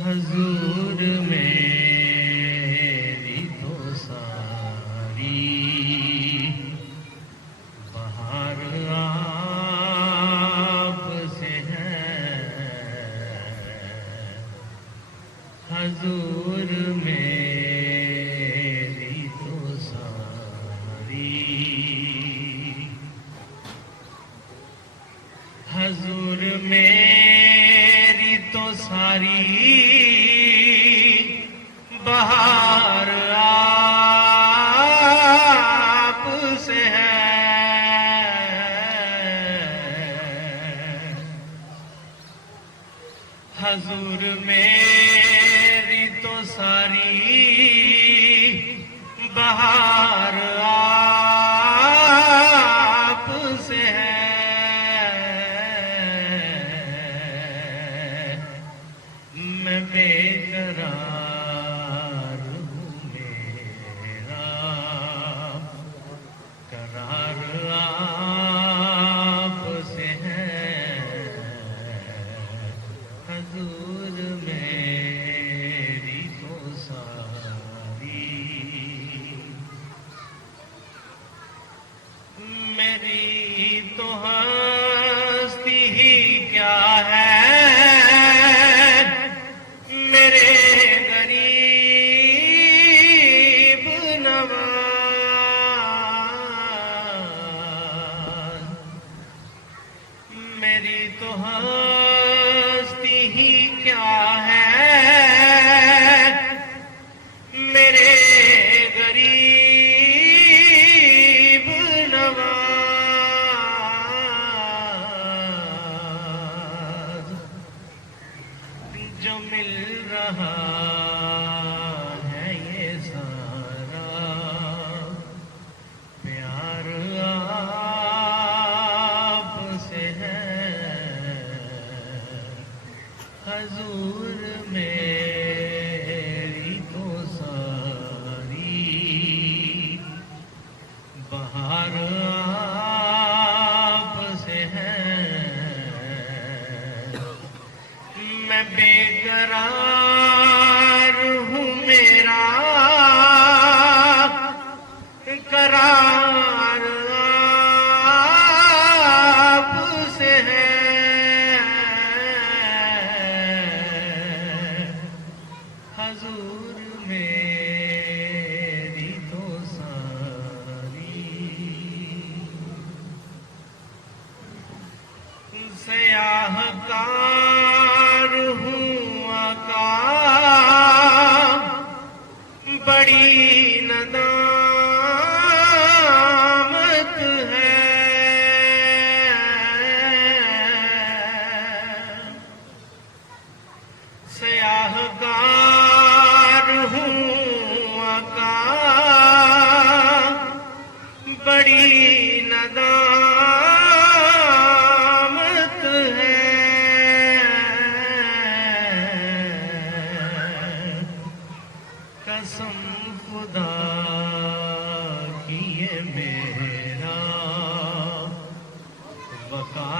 حضور میری تو ساری بہار آپ سے ہے، حضور میری تو ساری، حضور میری تو ساری بہار آپ سے ہے، حضور میری تو ساری بہار آپ سے ہے، میں بے قرار ہوں، میرا قرار آپ سے ہے، حضور میری تو ساری، میری تو ہستی ہی کیا ہے، میرے غریب نواز، میری تو ہستی ہی کیا ہے، میرے غریب نواز، جو مل رہا ہے یہ سارا پیار آپ سے ہے، حضور میری تو ساری بہار آپ سے ہے، میں بے قرار ہوں، میرا قرار آپ سے ہے، حضور میری تو ساری سیاہ کار ہوں آقا، بڑی ندامت ہے، سیاہ کار ہوں آقا، بڑی ندامت ہے، قسم خدا کی یہ میرا وقار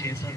6-7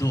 2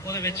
ਉਹਦੇ ਵਿੱਚ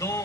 2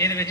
ਇਹਦੇ ਵਿੱਚ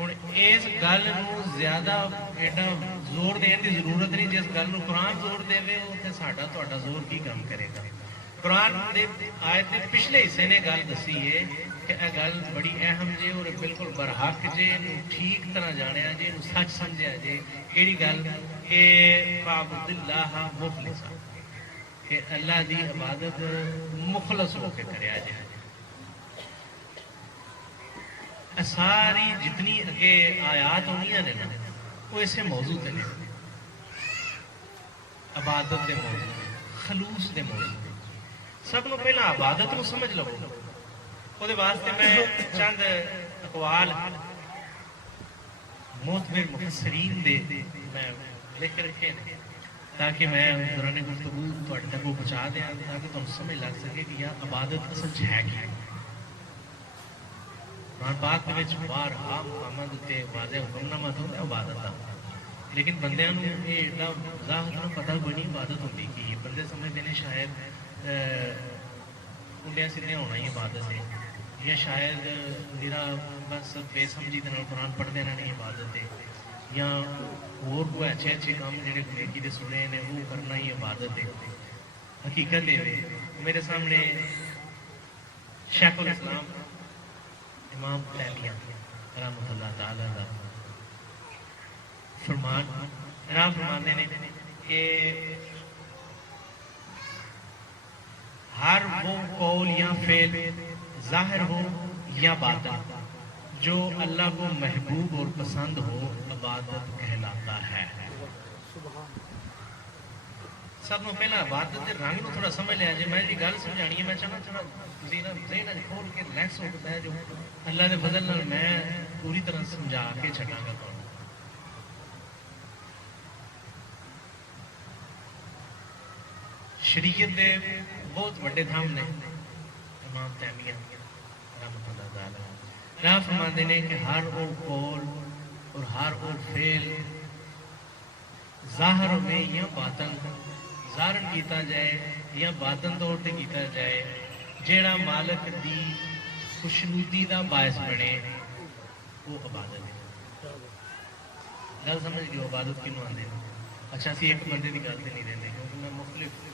ہوں اس گل زیادہ ایڈا زور دین کی ضرورت نہیں. جس گل قرآن زور دے اتنے ساڈا تہاڈا زور کی کام کرے گا. قرآن دے آیت دے پچھلے حصے نے گل دسی ہے کہ یہ گل بڑی اہم جے اور بالکل برحق جے. ٹھیک طرح جانیا جے, سچ سمجھا جے. کہڑی گل کہ فاعبد اللہ مخلصا, کہ اللہ دی عبادت مخلص ہو کے کریا جائے. ساری جتنی اگے آیات ہونی نے نا وہ اسے موضوع تے نے, عبادت دے موضوع, خلوص دے موضوع. سب کو پہلا عبادت کو سمجھ لو. وہ واسطے میں چند اقوال معتبر مفسرین دے میں لکھ رکھے ہیں تاکہ میں دوران گفتگو تھوڑے تک وہ پہنچا دیا تاکہ تم سمجھ لگ سکے کہ یہ عبادت اصل ہے کیا. قرآن پاک کے بار آپ محمد اتنے واضح حکمنامہ ہوتا ہے عبادت کا, لیکن بندیاں یہ ایڈا ظاہر پتہ کوئی نہیں عبادت ہوتی کہ بندے سمجھتے ہیں شاید انڈیا سیدھے ہونا ہی عبادت ہے, یا شاید میرا بس بے سمجھی قرآن پڑھتے رہنا ہی عبادت ہے, یا اور کوئی اچھے اچھے کام جہے نیکی دے سنے نے وہ کرنا ہی عبادت ہے. حقیقت ہے میرے سامنے شیخ الاسلام امام تیمیہ رحمۃ اللہ تعالی کا فرمان جناب فرماتے ہیں کہ ہر وہ قول یا فعل ظاہر ہو یا باطن جو اللہ کو محبوب اور پسند ہو عبادت کہلاتا ہے. سب کو پہلا عبادت کے رنگ کو تھوڑا سمجھ لیا جی. میں جی گل سمجھانی ہے, میں چاہنا ذہن کھول کے ریلیکس ہو کے جو اللہ کے فضل نال میں پوری طرح سمجھا کے چھڈاں گا. شریعت دے بہت بڑے دھام نے امام تیمیہ رحمۃ اللہ تعالی راہ فرماتے ہیں کہ ہر وہ قول اور ہر وہ فعل ظاہر میں یا باطن ظاہر کیتا جائے یا باطن طور تے کیتا جائے جیڑا مالک دی خوشنودی دا باعث بنے وہ عبادت ہے. گل سمجھ گئے عبادت کنوں آتے ہیں. اچھا اسی ایک بندے کی گل تے نہیں رہتے کیونکہ میں مختلف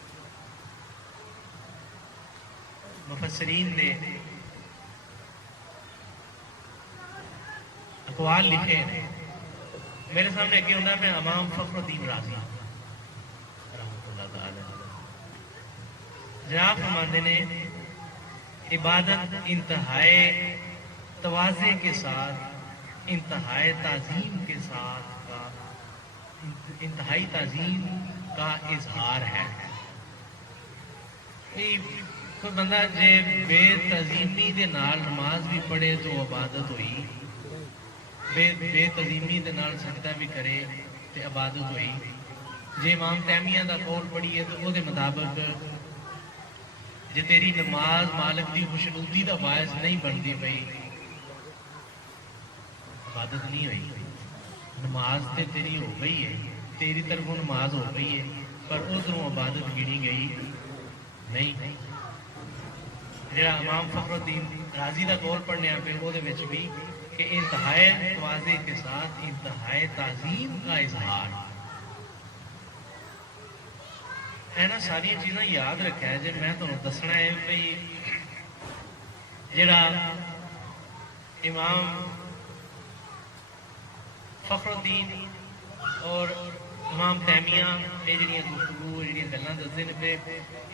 مفسرین نے اقوال لکھے ہیں. میرے سامنے اگے ہوتا ہے میں امام فخر الدین رازی رحمۃ اللہ تعالی جناب فرماتے ہیں عبادت انتہائی تواضع کے ساتھ انتہائی تعظیم کے ساتھ کا انتہائی تعظیم کا اظہار ہے. کوئی بندہ جے بے تعظیمی دے نال نماز بھی پڑھے تو عبادت ہوئی, بے تعظیمی دے نال سجدہ بھی کرے تو عبادت ہوئی. جے امام تیمیہ دا قول پڑھیے تو وہ دے مطابق جے تیری نماز مالک دی خوشنودی دا باعث نہیں بنتی پئی عبادت نہیں ہوئی. نماز تے تیری ہو گئی ہے, تیری طرفوں نماز ہو گئی ہے, پر ادھروں عبادت گنی گئی نہیں. جڑا امام فخر الدین رازی دا قول پڑھنے پہ وہ بھی کہ انتہائی تواضع کے ساتھ انتہائی تعظیم کا اظہار ہے نا. ساری چیزاں یاد رکھا ہے. جی میں تمہیں دسنا ہے بھائی جڑا امام فخر الدین اور امام تیمیہ یہ جڑیاں گفتگو جڑیاں گلاں دستے ہیں پہ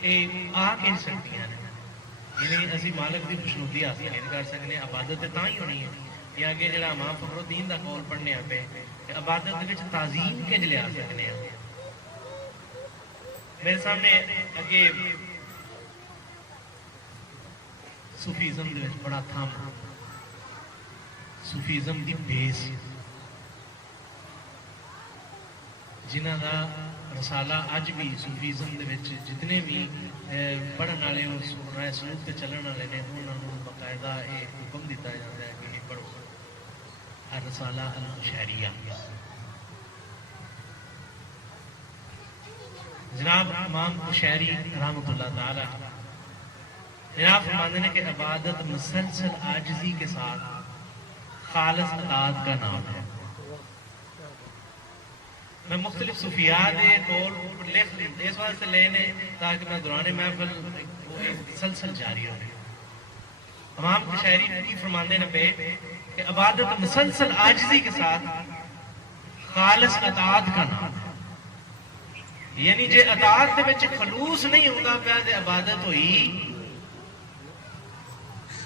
یہ آ کے سکتی ہیں. یعنی اسی مالک کی خوشنودی حاصل نہیں کر سکتے, عبادت تاں ہی ہونی ہے. یا اگے جڑا امام فخر الدین دا قول پڑھنے پہ عبادت کے تعظیم کے لیا سکتے ہیں. میرے سامنے اگے صوفیزم دے بڑا تھام صوفیزم دی بیس جنہ دا رسالہ اج بھی صوفیزم دے وچ جتنے بھی پڑھن والے رائے سلوک تے چلن والے نے انہاں نوں باقاعدہ یہ حکم دیتا جاتا ہے کہ یہ پڑھو الرسالہ القشیریہ. جناب امام قشیری رحمۃ اللہ تعالی جناب فرماتے ہیں کہ عبادت مسلسل عاجزی کے ساتھ خالص اطاعت کا نام ہے. میں مختلف صوفیاء کے قول لکھ اس واسطے لینے تاکہ میں دوران محفل مسلسل جاری رہے. امام قشیری کی فرماندے نے پہ کہ عبادت مسلسل عاجزی کے ساتھ خالص اطاعت کا نام ہے. یعنی جے اطاعت دے وچ خلوص نہیں ہوتا پیا تے عبادت ہوئی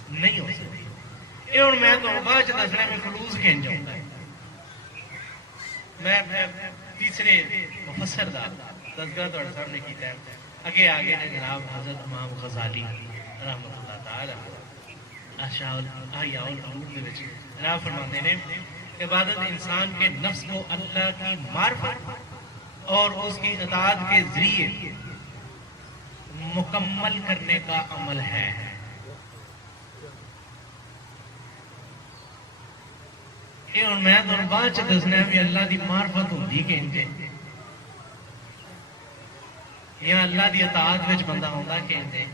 نہیں ہو سکتی. یہ ہوں میں تو بعد دسنا میں خلوص کھینچ ہوتا ہے. میں تیسرے مفسر دا تذکرہ تہاڈے سامنے کیتا ہے. اگے آگے نے جناب حضرت امام غزالی رحمۃ اللہ تعالی احیاء العلوم دے وچ جناب فرماتے ہیں کہ عبادت انسان کے نفس کو اللہ کی معرفت اور اس کی اطاعت کے ذریعے مکمل کرنے کا عمل ہے. یہ اور میں تو بعد چ دسنا بھی اللہ دی معرفت ہوتی کہ انجے یا اللہ دی اطاعت وچ بندہ ہوندا کہ انجے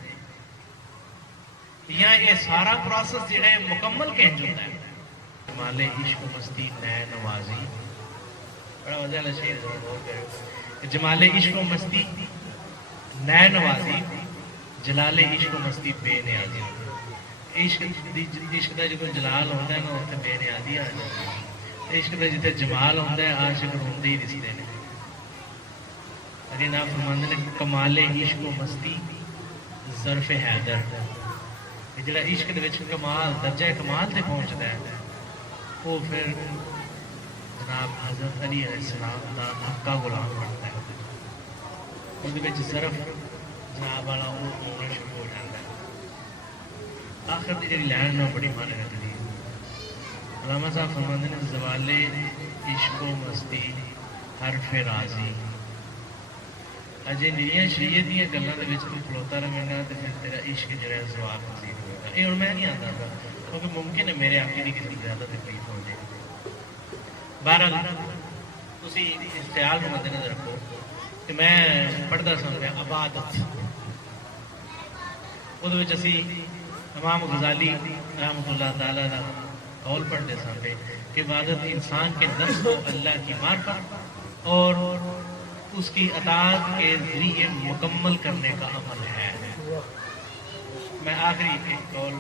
یا یہ سارا پروسیس جڑا ہے مکمل کینج ہوتا ہے. جمال عشق و مستی نئے نوازی بڑا مزہ والا شعر غور کرو. جمال عشق و مستی نئے نوازی جلال عشق و مستی بے نیازی. عشق کا جو جلال ہوتا ہے نا اتنے بے نیازی آ جاتی ہے. عشق کا جتنے جمال ہوتا ہے عاشق روندے ہی دستے ہیں. اگے آپ فرماندے نے کمال عشق و مستی ظرف حیدر. جڑا عشق دے وچ کمال درجہ کمال تے پہنچتا ہے وہ پھر جناب حضرت علی علیہ السلام دا حقا غلام بنتا ہے. اس دے وچ ظرف جناب والا وہ ہونا شروع ہو جاتا ہے. آخر دی جڑی لائن ہے بڑی معنی رکھتی ہے. علامہ صاحب فرماندے نے زوال عشق و مستی حرف راضی. اجے نیاں شریعت دیاں گلاں دے وچ تو کھلوتا رہے گا تے پھر تیرا عشق جڑا ہے زوال پذیر ہوگا. یہ ہن میں نہیں آتا تھا کیونکہ ممکن ہے میرے آقا دی کسی زیادہ تکلیف ہو جائے. بہرحال تسی اس خیال کو مد نظر رکھو کہ میں پڑھدا سا پیا عبادت وہ اسی امام غزالی رحمۃ اللہ تعالیٰ کا قول پڑھتے سا پہ کہ عبادت انسان کے نفس کو اللہ کی معرفت اور اس کی اطاعت کے ذریعے مکمل کرنے کا عمل ہے. میں آخری ایک قول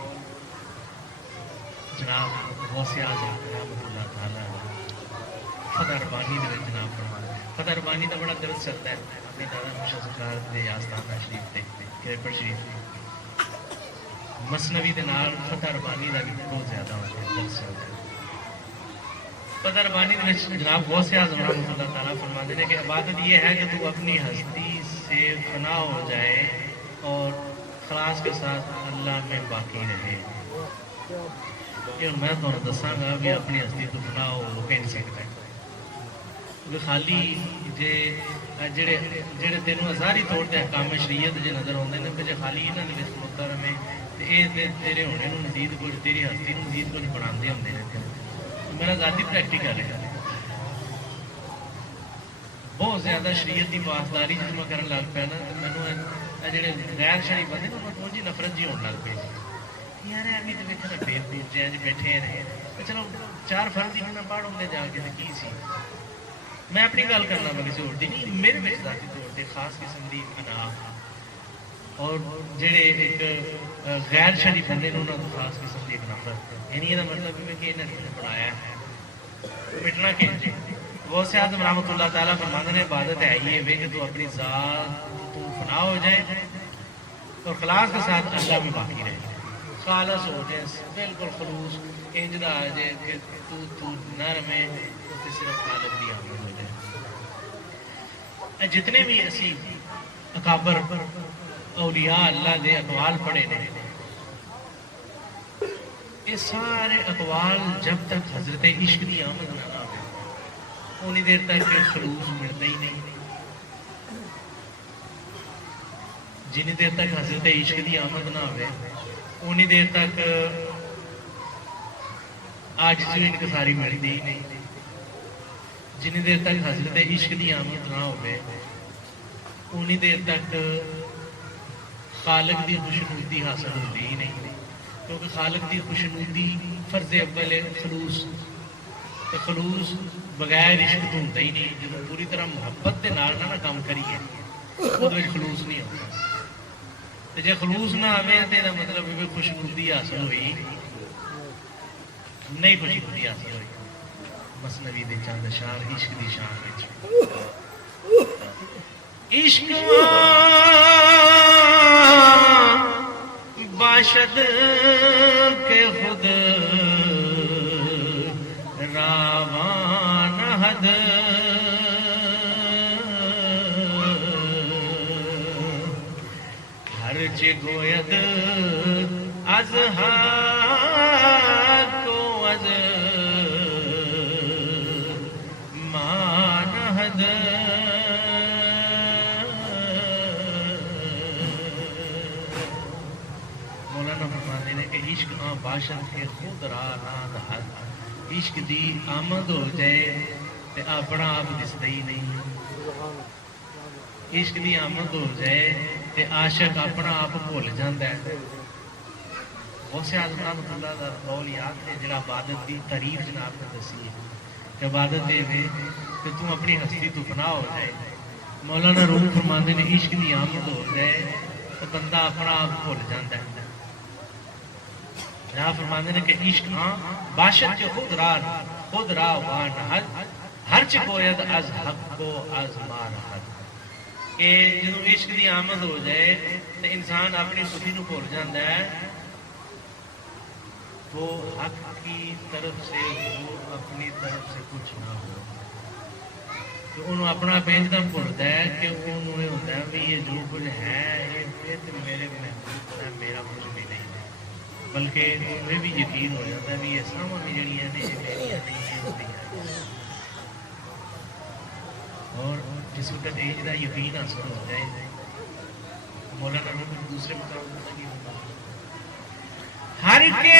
جناب غوث اعظم رحمۃ اللہ تعالیٰ فتح ربانی دے جناب فرمایا. فتح ربانی کا بڑا درد چلتا ہے اپنے دادا مشا سرکار کے آستانہ شریف سے کریپر شریف مسنوی دے نال فتح ربانی کا بھی بہت زیادہ ہوتا ہے درد چلتا ہے. فتح ربانی دے جناب غوث اعظم رحمۃ اللہ تعالیٰ فرماتے ہیں کہ عبادت یہ ہے کہ تو اپنی ہستی سے فنا ہو جائے اور خلاص کے ساتھ اللہ میں باقی رہے. میں تمہیں دساں گا بھی اپنی ہستی تو فنا ہو کہ نہیں سکتا ہے. خالی جڑے تینوں ازاری طور پہ احکام شریعت جو نظر آتے ہیں جی خالی یہاں کے کھلوتا رہے تو یہ تیرے ہونے مزید کچھ تیری ہستی مزید کچھ بنا ہوتے ہیں. میرا ذاتی پریکٹیکل ہے بہت زیادہ شریعت کی پاسداری جب میں کرن لگ پیا نا تو مینوں جڑے غیر شرعی بندے نا انہوں کو نفرت جی ہونے لگ پی. یار ایویں تو ویکھنا بے دور جی بیٹھے رہے چلو چار فرض ہی نہ پڑھ ہوں جا کے کی سی. میں اپنی گل کرنا میں کسی اور نہیں میرے ذاتی طور پہ خاص قسم کی انا اور جڑے ایک غیر شرعی بندے نے انہوں کو خاص قسم کی ایک نفرت. یعنی یہ مطلب ہے کہ انہوں نے بنایا ہے مٹنا کہ غوث اعظم رحمۃ اللہ تعالیٰ فرماتے ہیں عبادت ہے یہ کہ تو اپنی ذات تو فنا ہو جائے اور خلاص کے ساتھ اللہ میں باقی رہے. خالص ہو جائے بالکل خلوص انج آ جائے کہ تو نہ رہے تو صرف خالق کی آمد ہو جائے. جتنے بھی اسی اکابر اولیاء اللہ دے اقوال پڑھے نے یہ سارے اقوال جب تک حضرت عشق کی آمد نہ آئے انی دیر تک خلوص ملتا ہی نہیں. جنی دیر تک حضرت عشق کی آمد نہ آئے انی دیر تک عاجزی و انکساری ملتی ہی نہیں. جنی دیر تک حضرت عشق کی آمد نہ ہوئے انی دیر تک خالق کی خوشنودی حاصل ہوتی ہی نہیں. کیونکہ خالق کی خوشنودی فرض اول ہے خلوص، تو خلوص بغیر عشق تو ہوتا ہی نہیں. جب پوری طرح محبت کے نال نہ کام کریے وہ خلوص نہیں ہوتا. تو جب خلوص نہ آئے تو یہ مطلب ہے خوش خودی حاصل ہوئی نہیں، خوش خودی حاصل ہوئی. مثنوی دے چند اشعار عشق دی شان وچ. عشق باشد کے خود راوان حد ہر چه گوید از حق کو از مان حد. مولانا فرماتے ہیں کہ عشق باشد کے خود راہ ناد حد. عشق دی آمد ہو جائے تو اپنا آپ دستا ہی نہیں. عشق دی آمد ہو جائے تو عاشق اپنا آپ بھول جاتا ہے. غوث اعظم رحمۃ اللہ کا قول یاد ہے جڑا عبادت دی تعریف جناب نے دسی ہے کہ عبادت یہ ہے کہ تم اپنی ہستی تو فنا ہو جائے. مولانا روم فرماتے ہیں عشق دی آمد ہو جائے تو بندہ اپنا آپ بھول جاتا ہے. جہاں فرماتے ہیں کہ عشق باشد کے خود راہ وان حد ہر چه گوید از حق کو از مان حد. کہ جب عشق دی آمد ہو جائے تو انسان اپنی خودی نو بھول جاتا ہے. وہ حق کی طرف سے وہ اپنی طرف سے کچھ نہ ہو تو انہوں اپنا پہنچنا بھولتا ہے کہ انہوں یہ ہوتا ہے بھی یہ جو کچھ ہے یہ تو میرے محبوب ہے، میرا کچھ بھی نہیں ہے. بلکہ انہیں بھی یقین ہو جاتا ہے بھی یہ سامان جڑیاں نے یہ میریاں نہیں ہوتی ہیں. اور جس وقت ایج کا یقین حاصل ہو جائے مولانا روم دوسرے مقام پر نہیں ہوتا. ہر کے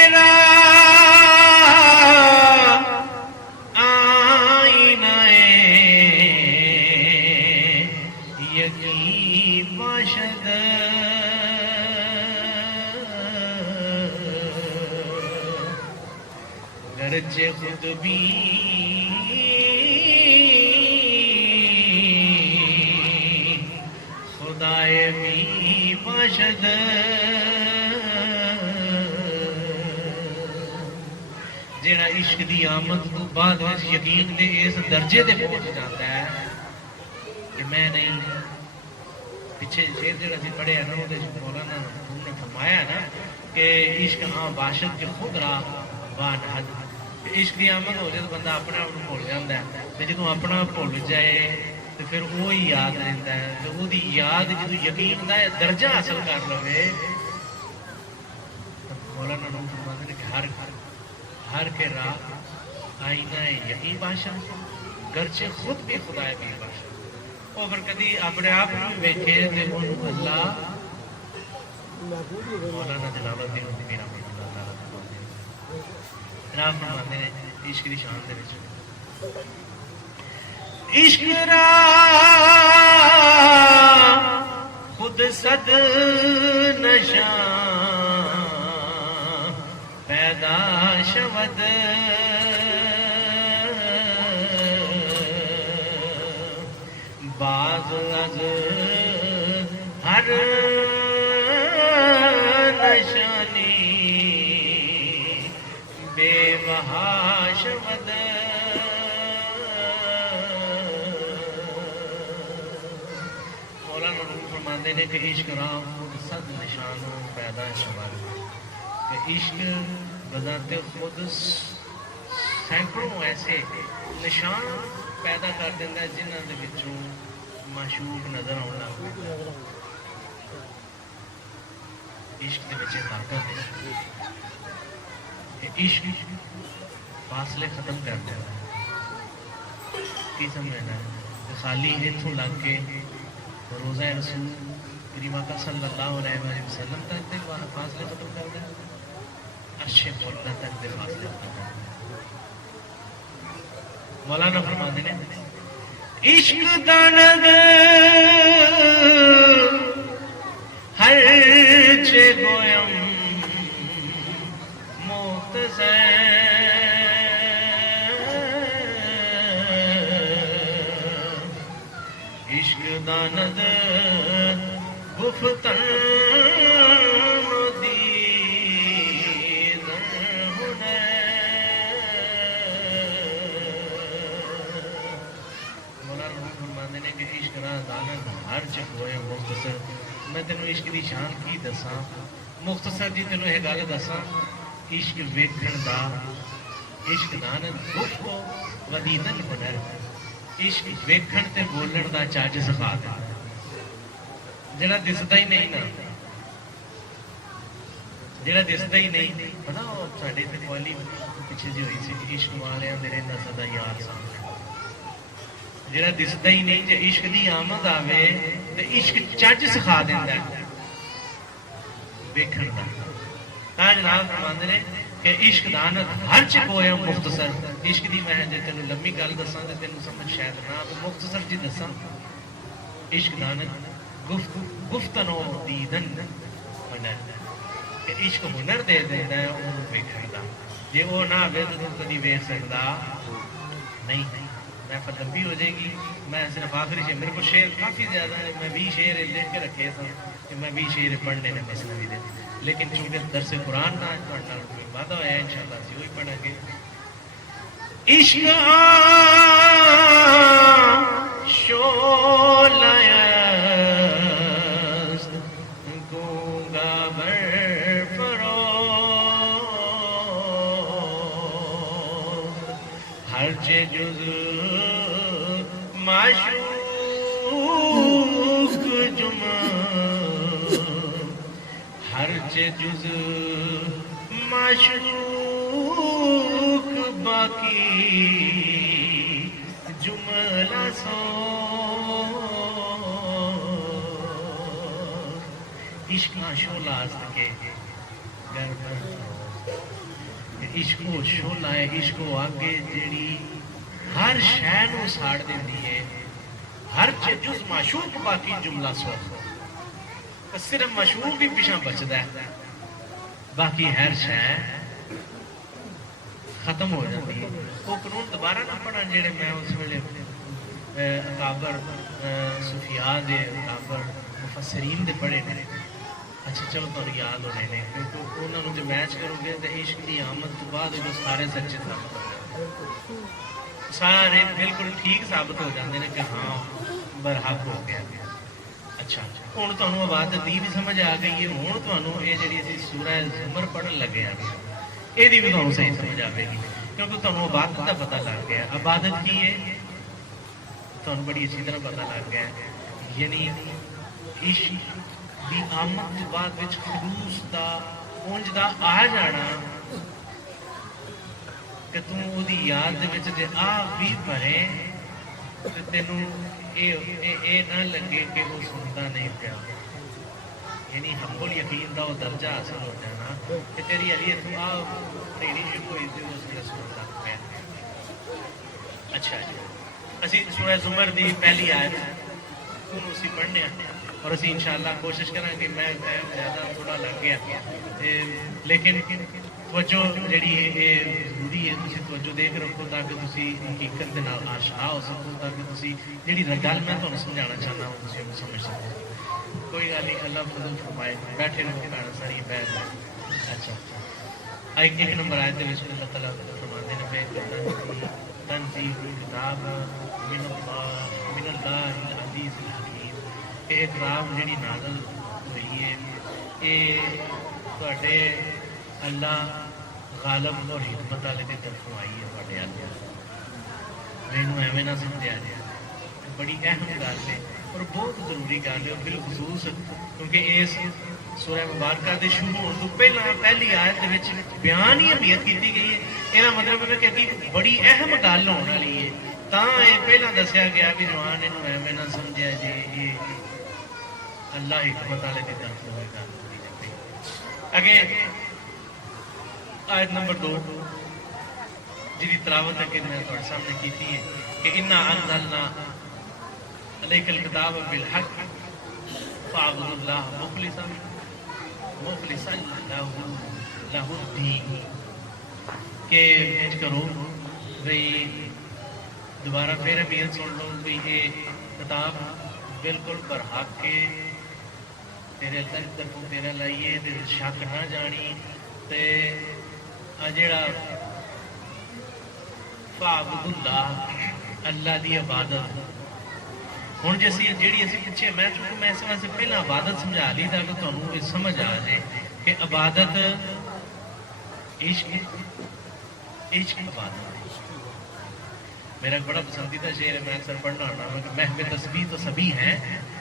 آئینہ یقین باشد گرچہ خود بھی خدائے بھی باشد. جڑا عشق دی آمد تو بعد یقین دے اس درجے دے پہنچ جاتا ہے کہ میں نہیں. پیچھے شیر جڑا سی پڑھے نا وہ مولانا نے فرمایا نا کہ عشق باشد کے خود راہ وان حد. عشق دی آمد ہو جائے تو بندہ اپنے آپ کو بھول جاتا ہے. جدوں اپنا بھول جائے تو پھر وہی یاد رہتا ہے. تو وہ یاد جدوں یقین کا درجہ حاصل کر لے مولانا نے فرماتے ہیں کہ ہر کے راہ آئینہ یہی باشد گرچہ خود بھی خدا بھی باشد. وہ پھر کدی اپنے آپ کو ویکھے تو انہوں اللہ مولانا جلال الدین میرا جناب فرماتے ہیں عشق کی شان دے وچ عشق را خود صد نشان پیدا شود باز از ہر نشانی بے بہا شود. مولانا روم فرماتے ہیں کہ عشق راہ خود صد نشان پیدا شود. کہ عشق بذات خود سینکڑوں ایسے نشان پیدا کر دینا ہے جنہوں کے بچوں معشوق نظر آنے لگ پہ. عشق کے بچے طاقت ہے. عشق فاصلے ختم کر دینا کی سمجھنا ہے. خالی اتوں لگ کے روزہ رسول کریم آقا صلی اللہ علیہ وسلم تک فاصلے ختم کر دینا. اچھے مولانا تک دے فاصلے ختم کر دینا. مولانا فرماتے ہیں عشق داند ہر چه گویم مختصر آمد گفتن ہر چک ہوئے مختصر میں تینوں عشق دی شان کی دساں مختصر جی تینوں یہ گل دساں عشق ویکھن دا عشق دانت گفت ودیدن ہنر عشق ویکھن تے بولن دا چاج سکھا دے جڑا دسدا ہی نہیں نا جڑا دسدا ہی نہیں پتا وہ ساڈے تے قوالی پیچھے جی ہوئی سی عشق والیاں دے رہندا سدا یار سامنے جڑا دسدا ہی نہیں جے عشق دی آمد آوے تے عشق چج سکھا دیندا ہے ویکھن دا تاں جناب فرماندے نے کہ عشق دانت ہر چ کوئے مختصر عشق دی میں جے تینوں لمبی گل دساں تے تینوں سمجھ شاید نہ تو مختصر جی دساں عشق دانت گفتن و دیدن ہنر کہ عشق ہنر دے دیندا ہے اونوں ویکھن دا جے او نہ ہوے تے تو کدی ویکھ سکدا نہیں محفل لمبی ہو جائے گی میں صرف آخری شعر میرے کو شعر کافی زیادہ ہے میں 20 شعر لکھ کے رکھے تھے کہ میں 20 شعر پڑھنے نے مثنوی دے لیکن چونکہ درس قرآن نہ پڑھنا وعدہ ہوا ہے انشاءاللہ اسی وہی پڑھیں گے عشق شعلہ است گونگا برفروز ہر چے جز معشوق جمع ہر چے جز معشوق باقی جملہ سو عشق شعلہ است کے گر پر عشق و شعلہ ہے عشق و آگے جیڑی ہر شے نو ساڑ دیندی ہے ہر جز معشوق باقی جملہ سو صرف معشوق ہی پیچھے بچدا ہے باقی ہر شے ختم ہو جاتی ہے وہ قانون دوبارہ نہ پڑھا جڑے میں اس ویلے اکابر صوفیاء دے اکابر مفسرین دے پڑھے نے اچھا چلو تمہیں یاد ہونے نے کیونکہ انہوں نے جو میچ کرو گے تو عشق کی آمد تو بعد جو سارے سچے ثابت ہو جاتے سارے بالکل ٹھیک ثابت ہو جاتے ہیں کہ ہاں برحق ہو گیا اچھا ہوں تمہیں عبادت دی بھی سمجھ آ گئی ہے ہوں تمہیں یہ جی اسی سورہ زمر پڑھن لگے ہیں یہ بھی تمہیں صحیح سمجھ آئے گی کیونکہ تمہیں عبادت کا پتہ لگ گیا عبادت کی ہے تمہیں بڑی اچھی طرح پتہ لگ گیا یعنی عشق دی آمد کے بعد وچ خلوص دا اونج دا آ جانا کہ تم وہ دی یاد دے وچ جے آ بھی بھرے تے تینوں اے نہ لگے کہ وہ سنتا نہیں پیا یعنی حق الیقین دا وہ درجہ حاصل ہو جانا کہ تیری علی تو آ تیری شروع ہوئی تھی اس نے سنتا پیا اچھا جی اسی سورہ زمر دی پہلی آیت انہوں اسی پڑھنے آتے ہیں اور اسی انشاءاللہ کوشش کریں کہ میں زیادہ تھوڑا لگ گیا لیکن توجہ جڑی ہے ضروری ہے تسی توجہ دے کے رکھو تاکہ تسی حقیقت دے نال آشنا ہو سکو تاکہ تسی جڑی گل میں تانوں سمجھانا چاہنا ہوں تسی وہ سمجھ سکو کوئی گل نہیں اللہ فضل فرمائے بیٹھے رہو کہنا ساری بیٹھ اچھا ایک نمبر آیت دے وچ اللہ تعالیٰ فرماندے نے تنزیل کتاب من اللہ العزیز الحکیم کہ ایک کتاب جڑی نازل ہوئی ہے یہ تواڈے اللہ غالب اور حکمت والے کی طرفوں آئی ہے تواڈے آگے مینوں ایویں نہ سمجھا جائے بڑی اہم گل ہے اور بہت ضروری گل ہے بالخصوص کیونکہ اس سورہ مبارکہ دے شروع ہونے تو پہلی آیت دے وچ بیان ہی اہمیت کی گئی ہے یہ مطلب ہے کہ بڑی اہم گل ہونے والی ہے تاں یہ پہلا دسیا گیا کہ جوان انہوں ایویں نہ سمجھا جی یہ اللہ حکمت والے کی طرف ہوئے گا اگے آیت نمبر 2 جی تلاوت ہے کہ میں تھوڑے سامنے کی تھی کہ انا انزلنا علیک الکتاب بالحق فاعبد اللہ مخلصا لہ الدین کہ کرو بھئی دوبارہ پھر امیت سن لو بھئی یہ کتاب بالکل برحق کے تیرے طرفوں تیرا لائیے شک نہ جانی تے جڑا فعبد اللہ اللہ دی عبادت ہوں جی جی پیچھے میں چونکہ میں اس واسطے پہلے عبادت سمجھا لی تاکہ تمہیں یہ سمجھ آ جائے کہ عبادت عشق عشق عبادت میرا بڑا پسندیدہ شعر ہے میں اکثر پڑھنا ہونا کہ محو تسبیح تو سبھی ہیں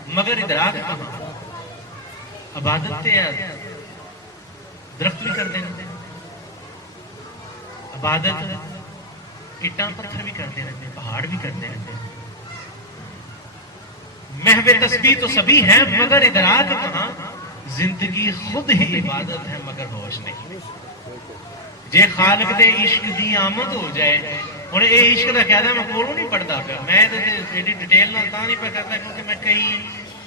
مگر ادراک کہاں عبادت تے درخت بھی کرتے رہتے عبادت اٹاں پتھر بھی کرتے رہتے پہاڑ بھی کرتے رہتے محو تسبیح تو سبھی ہیں مگر ادراک کہاں زندگی خود ہی عبادت ہے مگر ہوش نہیں جے خالق دے عشق دی آمد ہو جائے ہوں یہ عشق کا قاعدہ میں کولوں نہیں پڑھتا پیا میں ایڈی ڈیٹیل نال تاں نہیں پہ کرتا کیونکہ میں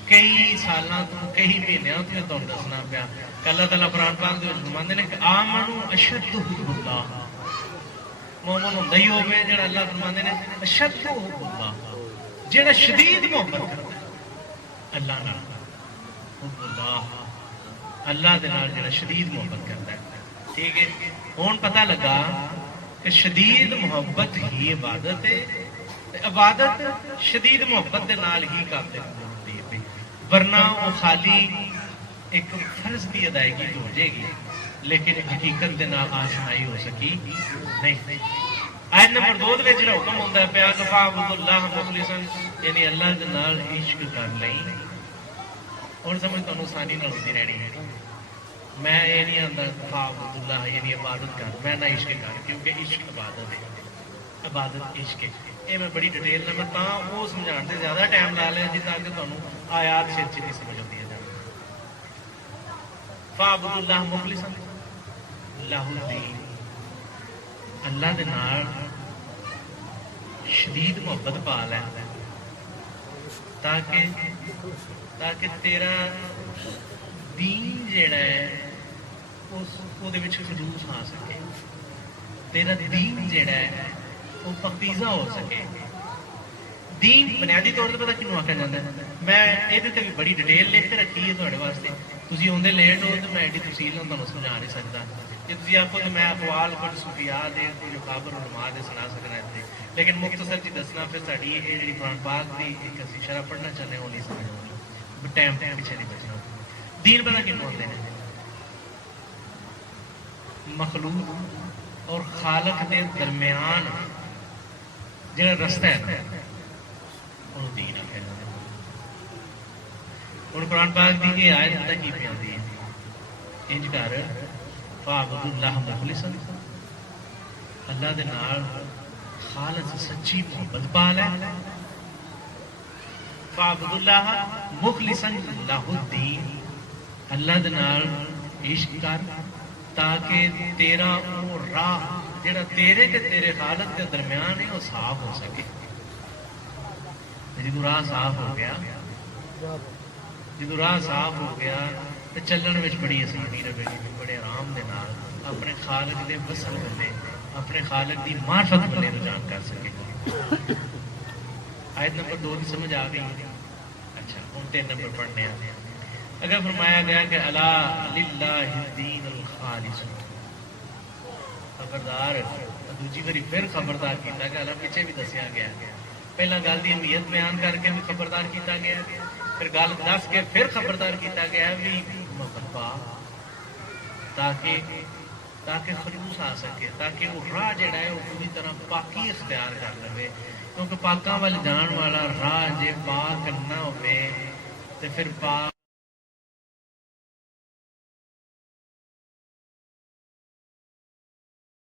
کئی سالاں تو کئی مہینوں تو تمہیں دسنا پیا کہ اللہ تعالیٰ قرآن پاک دے فرماندے نے کہ آمنو اشد حب اللہ مومن ہوندا ہی ہوے جڑا اللہ فرماندے نے اشد حب اللہ جڑا شدید محبت کرتا ہے اللہ نال حب اللہ اللہ دے نال جڑا شدید محبت کرتا ہے ٹھیک ہے ہوں پتہ لگا کہ شدید محبت ہی عبادت ہے عبادت شدید محبت دے نال ہی قابل ہوتی ہے ورنہ وہ خالی ایک فرض کی ادائیگی ہو جائے گی لیکن حقیقت دے نال آشنائی ہو سکی نہیں آیت نمبر 2 وچ جڑا حکم ہوندا ہے پیا کہ فاعبد اللہ مخلصا یعنی اللہ دے نال عشق کر لئی اور سمجھ تانوں آسانی نال ہوندی رہنی ہے میں یہ نہیں آتا فاعبد اللہ یعنی عبادت کر میں نہ عشق کر کیونکہ عشق عبادت ہے عبادت عشق ہے یہ میں بڑی ڈیٹیل نہ میں تاں وہ سمجھان سے زیادہ ٹائم لا لیا جی تاکہ تمہیں آیات چھتی نہیں سمجھ آتی ہے فاعبد اللہ مخلصا لہ الدین اللہ دے نال شدید محبت پا لے تاکہ تیرا دین جیڑا ہے وہ دے وچ خلوص آ سکے تیرا دین جیڑا ہے وہ پاکیزہ ہو سکے دین بنیادی طور پر پتہ کینوں آکھیا جاندا ہے میں یہ تے بڑی ڈیٹیل لکھ کے رکھی ہے تہاڈے واسطے تسی اوندے لیٹ ہو تو میں ایڈی تفصیل نال تانوں سمجھا نہیں سکدا جے تسی آکھو تو میں اقوال کچھ صوفیاء دے جو خبر علماء دے سنا سکنا اتنے لیکن مختصر جی دسنا پھر ساڈی یہ جڑی قرآن پاک دی ایک اسی شرح پڑھنا چاہنے وہ نہیں سمجھ آؤں ٹائم پیچھے نہیں بچنا دین بنا کینوں ہوندے نے مخلوق اور خالق دے درمیان جڑا رستہ ہے وہ دین آکھیا جاندا ہے اور قرآن پاک دی یہ آیت پتہ کی پہ آندی ہے انج کر فاعبد اللہ مخلصا اللہ دے نال خالص سچی محبت پا لے فاعبد اللہ مخلصا لہ الدین اللہ دے نال عشق کر تاکہ تیرا وہ راہ جڑا تیرے تے تیرے خالق کے درمیان ہے وہ صاف ہو سکے جدو راہ صاف ہو گیا جدو راہ صاف ہو گیا تو چلن وچ بڑی آسانی رہے گی بڑے آرام دے نال اپنے خالق دے وصل بلے اپنے خالق دی معرفت بلے رجان کر سکے آیت نمبر 2 کی سمجھ آ گئی اچھا ہوں 3 نمبر پڑھنے آتے ہیں اگر فرمایا گیا کہ الا للہ الدین الخالص خبردار دوجی باری پھر خبردار کیتا گیا پیچھے بھی دسیا گیا پہلا گل کی اہمیت بیان کر کے بھی خبردار کیتا گیا پھر گل دس کے پھر خبردار کیتا گیا بھی محبت پا تاکہ خلوص آ سکے تاکہ وہ راہ جڑا ہے وہ پوری طرح پاکی اختیار کر لے کیونکہ پاکاں وال جان والا راہ جے پاک نہ ہوئے تو پھر پاک